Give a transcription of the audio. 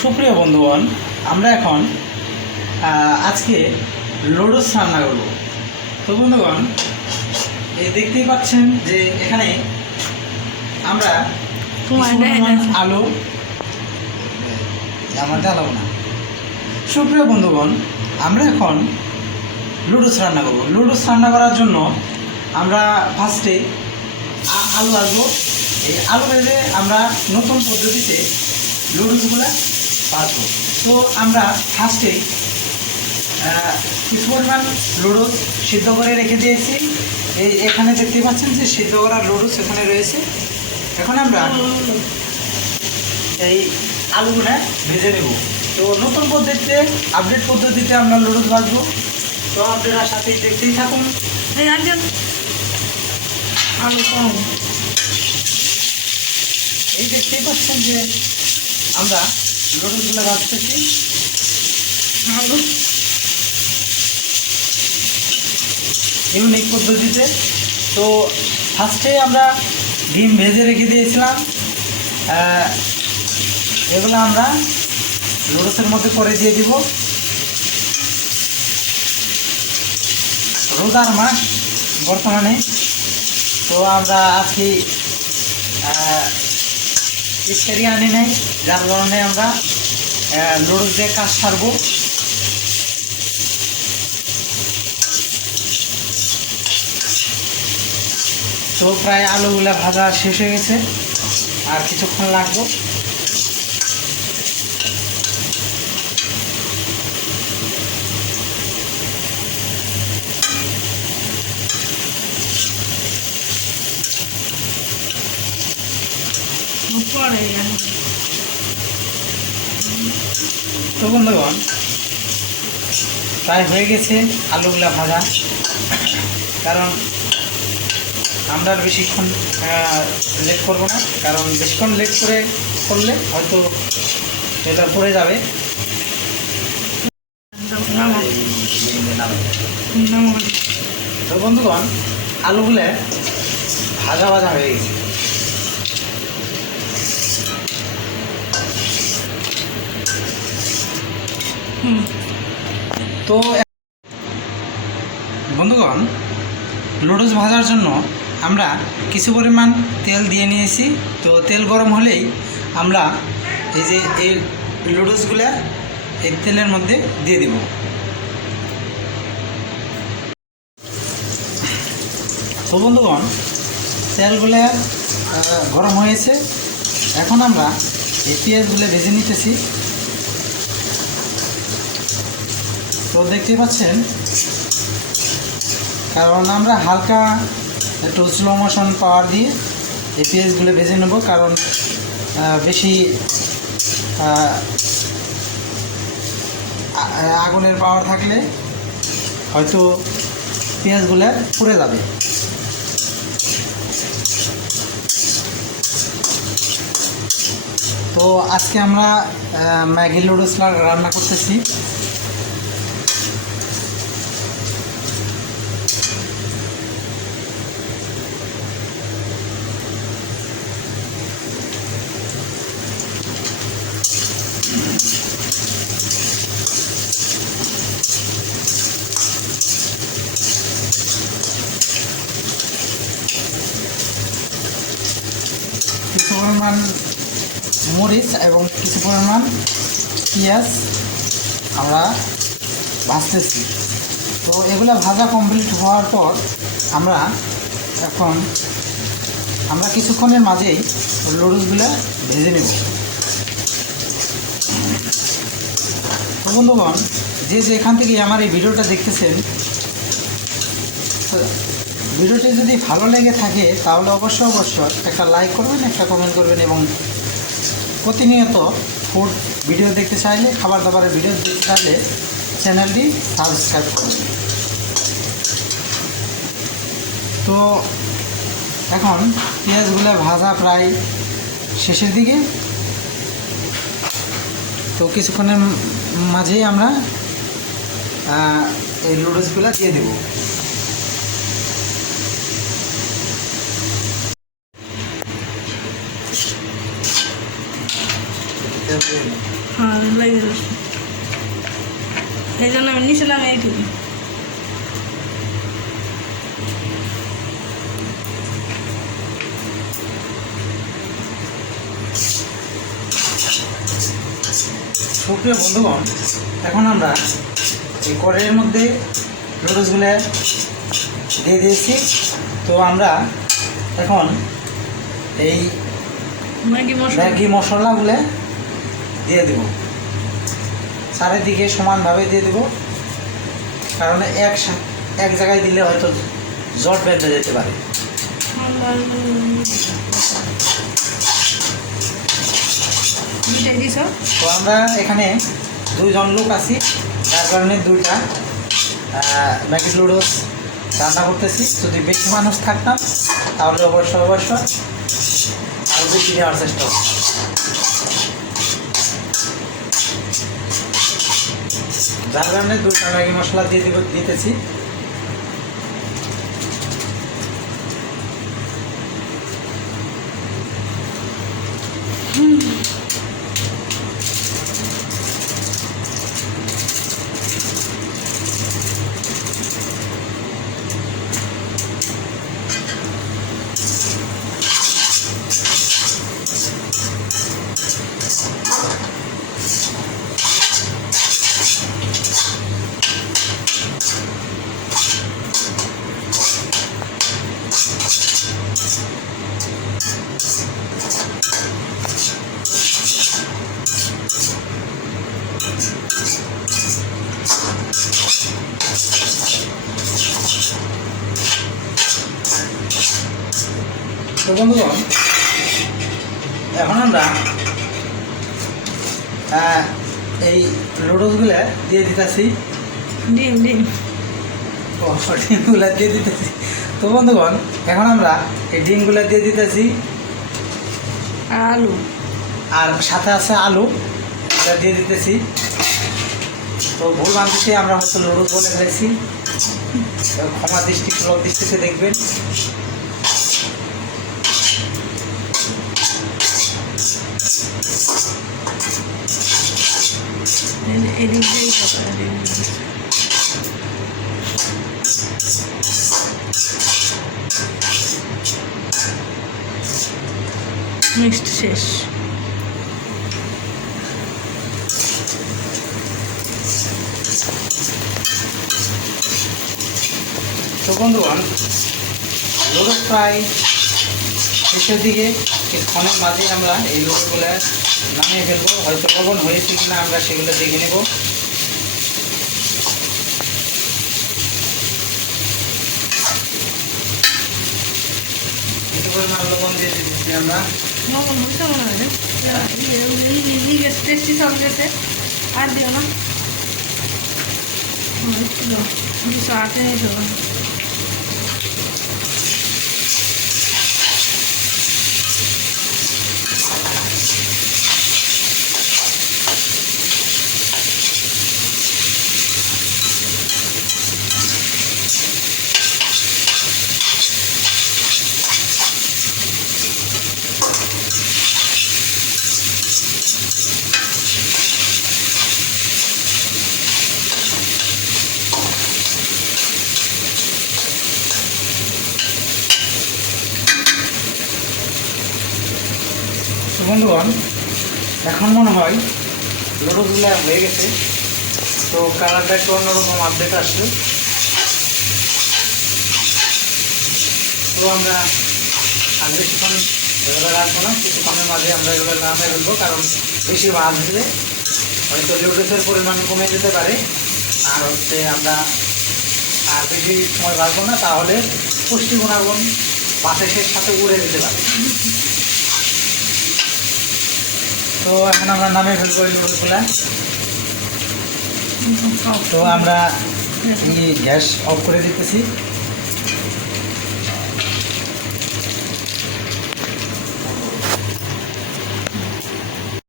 সুপ্রিয় বন্ধুগণ, আমরা এখন আজকে নুডলস রান্না করব। তো বন্ধুগণ, এই দেখতেই পাচ্ছেন যে এখানে আমরা আলু আমার জ্বালাবো না। সুপ্রিয় বন্ধুগণ, আমরা এখন নুডলস রান্না করব। নুডলস রান্না করার জন্য আমরা ফার্স্টে আলু আসবো। এই আলু ভেজে আমরা নতুন পদ্ধতিতে নুডলসগুলো ভাজবো। তো আমরা ফার্স্টেই কিছু পরিমাণ নুডলস সিদ্ধ করে রেখে দিয়েছি। এই এখানে দেখতে পাচ্ছেন যে সিদ্ধ করা নুডলস এখানে রয়েছে। এখন আমরা এই আলুগুলো ভেজে নেব। তো নতুন পদ্ধতিতে, আপডেট পদ্ধতিতে আমরা নুডলস ভাজবো। তো আপনারা সাথে দেখতেই থাকুন। আলু কম, এই দেখতেই পাচ্ছেন যে আমরা নুডলসগুলো ভাজতেছি। আলু ইউনিক পদ্ধতিতে। তো ফার্স্টে আমরা ডিম ভেজে রেখে দিয়েছিলাম। এগুলো আমরা নুডলসের মধ্যে করে দিয়ে দিব। রোজার মাস বর্তমানে, তো আমরা আজকে ইফতারি আনি নাই, যার কারণে আমরা নুডলস দিয়ে কাজ সারবো। তো প্রায় আলুগুলা ভাজা শেষ হয়ে গেছে, আর কিছুক্ষণ লাগবে। তো বন্ধুগণ, প্রায় হয়ে গেছে আলুগুলা ভাজা। কারণ আমরা আর বেশিক্ষণ লেট করবো না, কারণ বেশিক্ষণ লেট করলে হয়তো এটা পড়ে যাবে। তো বন্ধুগণ, আলুগুলো ভাজা হয়ে গেছে। তো বন্ধুগণ, নুডলস ভাজার জন্য আমরা কিছু পরিমাণ তেল দিয়ে নিয়েছি। তো তেল গরম হলেই আমরা এই যে এই নুডলসগুলো এই তেলের মধ্যে দিয়ে দেব। তো বন্ধুগণ, তেলগুলো গরম হয়েছে। এখন আমরা এই পেঁয়াজগুলো ভেজে নিতেছি। তো দেখতে পাচ্ছেন, কারণ আমরা হালকা একটু স্লো মোশন পাওয়ার দিয়ে এই পেঁয়াজগুলো ভেজে নেব। কারণ বেশি আগুনের পাওয়ার থাকলে হয়তো পেঁয়াজগুলো পুড়ে যাবে। তো আজকে আমরা ম্যাগি নুডলস রান্না করতেছি। কিছু পরিমাণ মরিচ এবং কিছু পরিমাণ পেঁয়াজ আমরা ভাজতেছি। তো এগুলো ভাজা কমপ্লিট হওয়ার পর আমরা কিছুক্ষণের মাঝেই নুডলসগুলো ভেজে নেব। তো বন্ধুগণ, যেখান থেকে আমার এই ভিডিওটা দেখতেছেন, ভিডিওটি যদি ভালো লেগে থাকে তাহলে অবশ্যই একটা লাইক করবেন, একটা কমেন্ট করবেন, এবং প্রতিনিয়ত ফুড ভিডিও দেখতে চাইলে, খাবার দাবারের ভিডিও দেখতে চাইলে চ্যানেলটি সাবস্ক্রাইব করবেন। তো এখন পেঁয়াজগুলো ভাজা প্রায় শেষের দিকে। তো কিছুক্ষণের মাঝেই আমরা এই নুডলসগুলো দিয়ে দেব। হ্যাঁ লাগে এই জন্য আমি নিচে নামে এই দিই। সুপ্রিয় বন্ধুগণ, এখন আমরা এই কড়াইয়ের মধ্যে নুডলসগুলো দিয়ে দিয়েছি। তো আমরা এখন এই ম্যাগি মশলাগুলো দিয়ে দেব, চারিদিকে সমানভাবে দিয়ে দেব, কারণ এক জায়গায় দিলে হয়তো জট বেঁধে যেতে পারে। তো আমরা এখানে 2 জন লোক আছি, যার কারণে 2টা ম্যাগি নুডলস রান্না করতেছি। যদি বেশি মানুষ থাকতাম তাহলে অবশ্যই আরও বেশি নেওয়ার চেষ্টা করব। যার কারণে 2টা ম্যাগি মশলা দিতেছি। তো বন্ধুগণ, এখন আমরা এই নুডলসগুলো দিয়ে দিতেছি, ডিমগুলো দিয়ে দিতেছি। তো বন্ধুগণ, এখন আমরা এই ডিমগুলো দিয়ে দিতেছি, আলু আর সাথে আছে আলু, এটা দিয়ে দিতেছি। তো ভুল বান্ধবী আমরা হয়তো নুডলস বলে ফেলেছি, ক্ষমা দৃষ্টিতে দেখবেন। মিক্সড শেষ। তো বন্ধুগণ, নুডলস প্রায় শেষের দিকে, ক্ষণের মাঝে আমরা এই নুডলসগুলো নামিয়ে ফেলবো। হয়তো লবণ হয়েছে কিনা আমরা সেগুলো দেখে নেব। কিছু পরিমাণ লবণ দিয়ে দিচ্ছি আমরা। লবণ হচ্ছে মনে হয় টেস্টি সব গেছে, আর দিও না, কিছু আটে নিতে হবে। বন্ধুগণ, এখন মনে হয় নুডলসগুলো হয়ে গেছে। তো কালারটা একটু অন্যরকম আপডেট আসছে। তো আমরা আর বেশিক্ষণ এগুলো রাখবো না, কিছুক্ষণের মাঝে আমরা এগুলো নামিয়ে ফেলবো, কারণ বেশি ভাজলে হয়তো নুডলসের পরিমাণ কমে যেতে পারে। আর আমরা আর বেশি সময় ভাজবো না, তাহলে পুষ্টি গুণাগুণ বাতাসের সাথে উড়ে যেতে পারে। তো এখন আমরা নামিয়ে ফেলবো এই নুডলসগুলো। তো আমরা এই গ্যাস অফ করে দিতেছি।